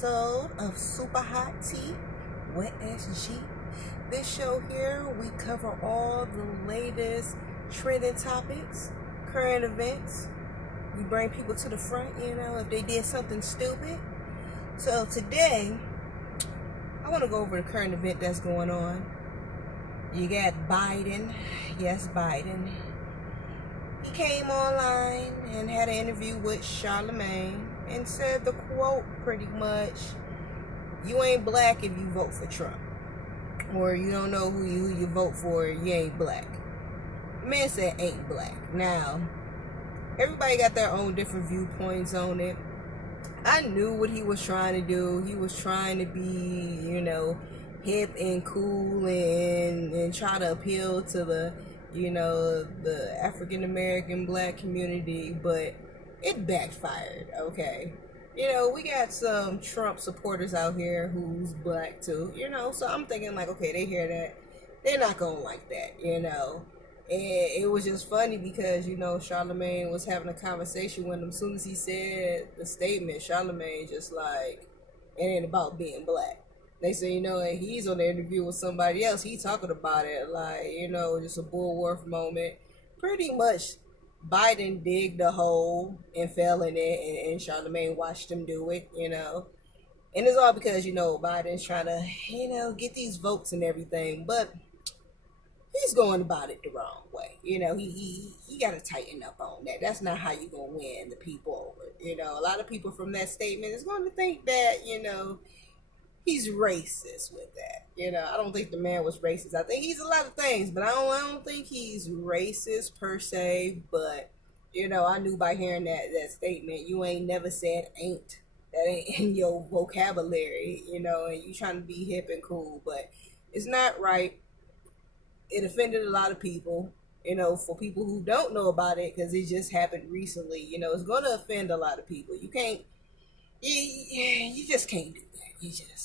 episode of Super Hot Tea, Wet SG. This show here, we cover all the latest trending topics, current events. We bring people to the front, if they did something stupid. So today, I want to go over the current event that's going on. You got Biden. Yes, Biden. He came online and had an interview with Charlemagne and said the quote pretty much, "You ain't black if you vote for Trump." Or you don't know who you vote for, you ain't black. Man said ain't black. Now, everybody got their own different viewpoints on it. I knew what he was trying to do. He was trying to be, hip and cool and try to appeal to the African American black community, but it backfired, okay? We got some Trump supporters out here who's black too, so I'm thinking like, okay, they hear that, they're not gonna like that, and it was just funny because, Charlemagne was having a conversation with him. As soon as he said the statement, Charlemagne just like, it ain't about being black. They say, and he's on the interview with somebody else. He talking about it like, just a Bullworth moment. Pretty much, Biden digged a hole and fell in it, and Charlemagne watched him do it, And it's all because, Biden's trying to, get these votes and everything. But he's going about it the wrong way. He got to tighten up on that. That's not how you going to win the people over. A lot of people from that statement is going to think that, he's racist with that. I don't think the man was racist. I think he's a lot of things, but I don't think he's racist per se. But, I knew by hearing that statement, you ain't never said ain't. That ain't in your vocabulary, and you trying to be hip and cool, but it's not right. It offended a lot of people, for people who don't know about it, because it just happened recently, it's going to offend a lot of people. You can't, you just can't do that.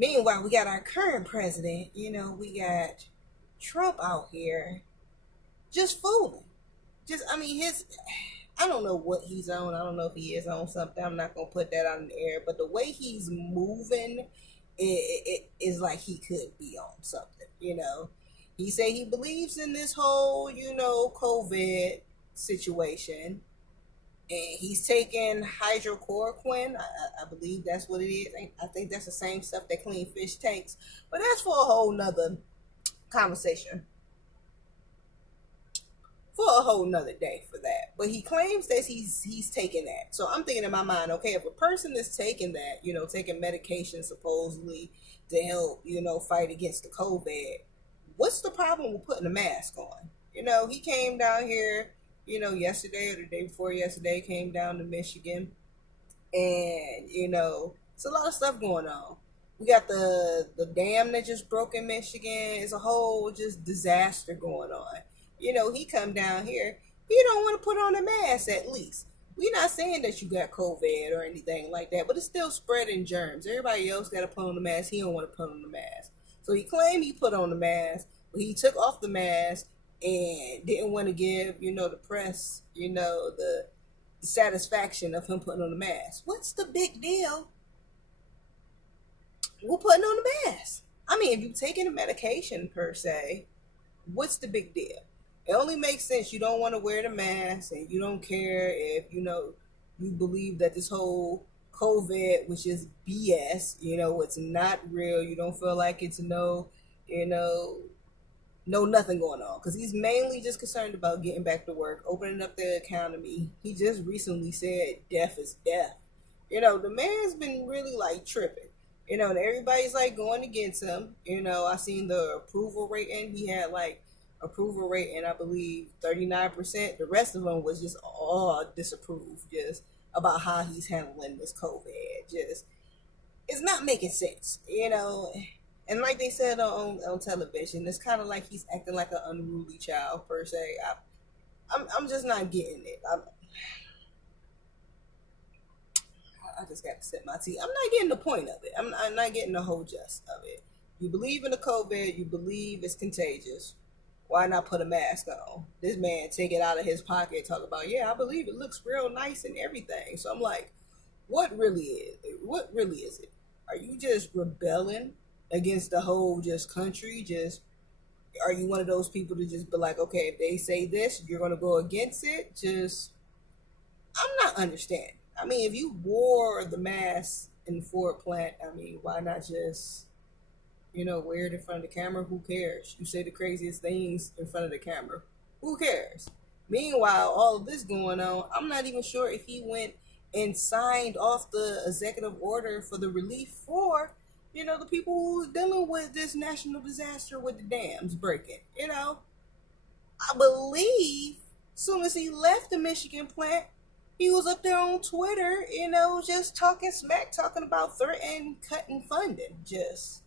Meanwhile, we got our current president, we got Trump out here just fooling. I don't know what he's on. I don't know if he is on something. I'm not going to put that out in the air. But the way he's moving, it is like he could be on something, He said he believes in this whole, COVID situation. And he's taking hydrochloroquine. I believe that's what it is. I think that's the same stuff that Clean Fish takes. But that's for a whole nother conversation. For a whole nother day for that. But he claims that he's taking that. So I'm thinking in my mind, okay, if a person is taking that, taking medication supposedly to help, fight against the COVID, what's the problem with putting a mask on? He came down here, yesterday or the day before yesterday, came down to Michigan. And, it's a lot of stuff going on. We got the dam that just broke in Michigan. It's a whole just disaster going on. He come down here. He don't want to put on a mask at least. We're not saying that you got COVID or anything like that, but it's still spreading germs. Everybody else got to put on the mask. He don't want to put on the mask. So he claimed he put on the mask, but he took off the mask and didn't want to give, the press, the satisfaction of him putting on the mask. What's the big deal with putting on the mask? I mean, if you're taking a medication per se, what's the big deal? It only makes sense. You don't want to wear the mask and you don't care if, you believe that this whole COVID, which is BS, it's not real. You don't feel like it's no nothing going on, because he's mainly just concerned about getting back to work, opening up the economy. He just recently said death is death. The man's been really like tripping, and everybody's like going against him. I seen the approval rating. He had like approval rating, I believe 39%. The rest of them was just all disapproved, just about how he's handling this COVID. Just, it's not making sense, And like they said on television, it's kind of like he's acting like an unruly child per se. I'm just not getting it. I just got to sip my tea. I'm not getting the point of it. I'm not getting the whole gist of it. You believe in the COVID. You believe it's contagious. Why not put a mask on? This man take it out of his pocket, talk about, yeah, I believe it looks real nice and everything. So I'm like, what really is it? Are you just rebelling against the whole just country? Just are you one of those people to just be like, okay, if they say this, you're gonna go against it? Just I'm not understanding. I mean, if you wore the mask in the Ford plant, I mean, why not just wear it in front of the camera? Who cares? You say the craziest things in front of the camera. Who cares? Meanwhile, all of this going on, I'm not even sure if he went and signed off the executive order for the relief for, the people who are dealing with this national disaster with the dams breaking. I believe soon as he left the Michigan plant, he was up there on Twitter, just talking smack, talking about threatening cutting funding. Just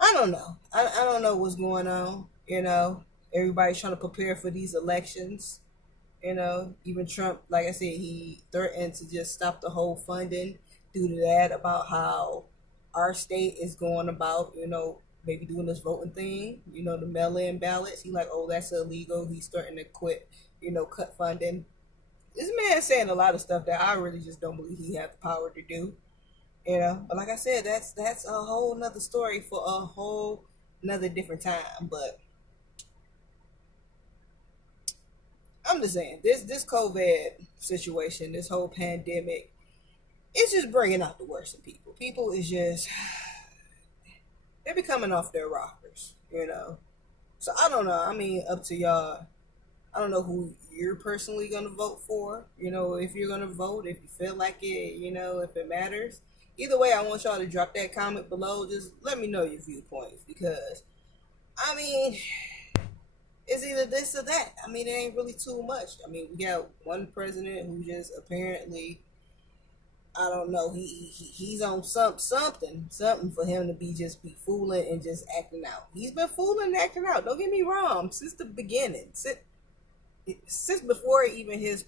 I don't know. I don't know what's going on. Everybody's trying to prepare for these elections. Even Trump, like I said, he threatened to just stop the whole funding due to that, about how our state is going about, maybe doing this voting thing, the mail-in ballots. He like, oh, that's illegal. He's starting to quit, cut funding. This man saying a lot of stuff that I really just don't believe he has the power to do. But like I said, that's a whole nother story for a whole another different time. But I'm just saying, this COVID situation, this whole pandemic, it's just bringing out the worst in people. People is just they're becoming off their rockers. So I don't know. I mean, up to y'all. I don't know who you're personally gonna vote for. If you're gonna vote, if you feel like it, if it matters. Either way, I want y'all to drop that comment below. Just let me know your viewpoints, because I mean, it's either this or that. I mean, it ain't really too much. I mean, we got one president who just apparently, I don't know, he's on something for him to be fooling and just acting out. He's been fooling and acting out. Don't get me wrong, since the beginning, since before even his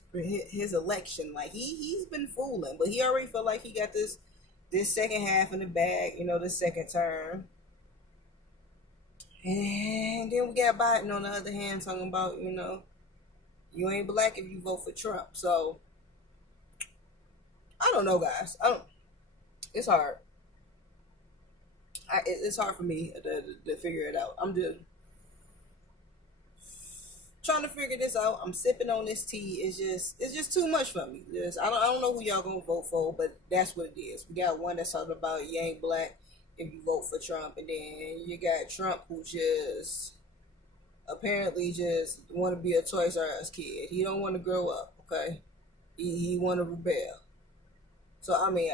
election, like he's been fooling, but he already felt like he got this second half in the bag, the second term. And then we got Biden on the other hand talking about, you ain't black if you vote for Trump. So I don't know, guys. It's hard. It's hard for me to figure it out. I'm just trying to figure this out. I'm sipping on this tea. It's just too much for me. I don't know who y'all gonna vote for, but that's what it is. We got one that's talking about you ain't black if you vote for Trump, and then you got Trump who just apparently just want to be a Toys R Us kid. He don't want to grow up. Okay, he want to rebel. So I mean,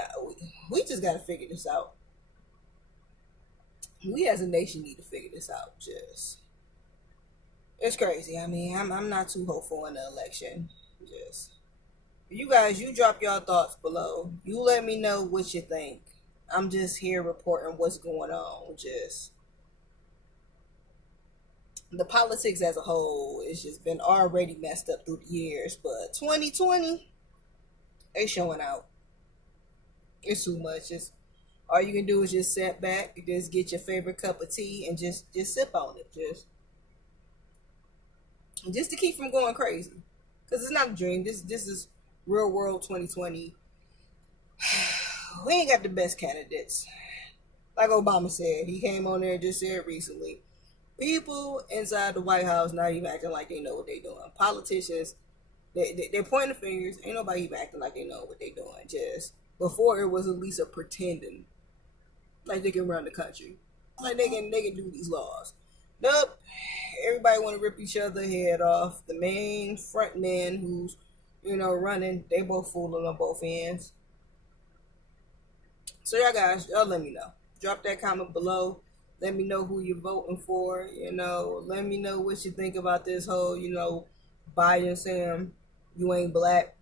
we just got to figure this out. We as a nation need to figure this out. It's crazy. I mean, I'm not too hopeful in the election. Just you guys, you drop your thoughts below. You let me know what you think. I'm just here reporting what's going on. Just the politics as a whole, it's just been already messed up through the years. But 2020, they showing out. It's too much. It's all you can do is just sit back, just get your favorite cup of tea, and just sip on it. Just to keep from going crazy, because it's not a dream. This is real world 2020. We ain't got the best candidates. Like Obama said, he came on there and just said recently, people inside the White House not even acting like they know what they're doing. Politicians, they're pointing fingers. Ain't nobody even acting like they know what they're doing. Just before, it was at least a pretending like they can run the country, like they can do these laws. Nope. Everybody want to rip each other head off. The main front man who's running, they both fooling on both ends. So y'all guys, y'all let me know. Drop that comment below. Let me know who you're voting for. Let me know what you think about this whole, Biden saying you ain't black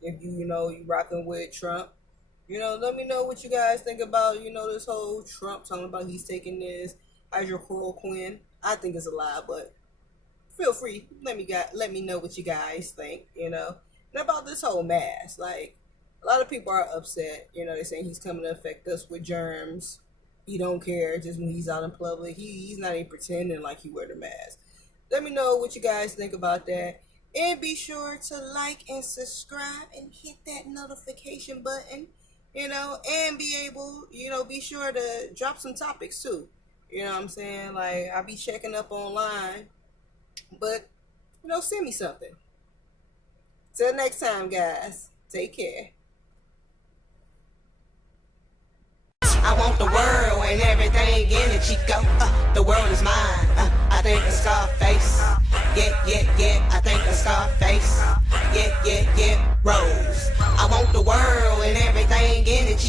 if you rocking with Trump. Let me know what you guys think about, this whole Trump talking about he's taking this hydrochloroquine. I think it's a lie, but feel free. Let me know what you guys think, and about this whole mask. Like, a lot of people are upset. They're saying he's coming to affect us with germs. He don't care. Just when he's out in public, he's not even pretending like he wear the mask. Let me know what you guys think about that. And be sure to like and subscribe and hit that notification button, and be able, be sure to drop some topics too. You know what I'm saying? Like, I'll be checking up online, but, send me something. Till next time, guys. Take care. I want the world and everything in it, Chico. The world is mine. I think it's Scarface. Yeah. I think it's Scarface. Yeah. Rose. I want the world and everything in it, Chico.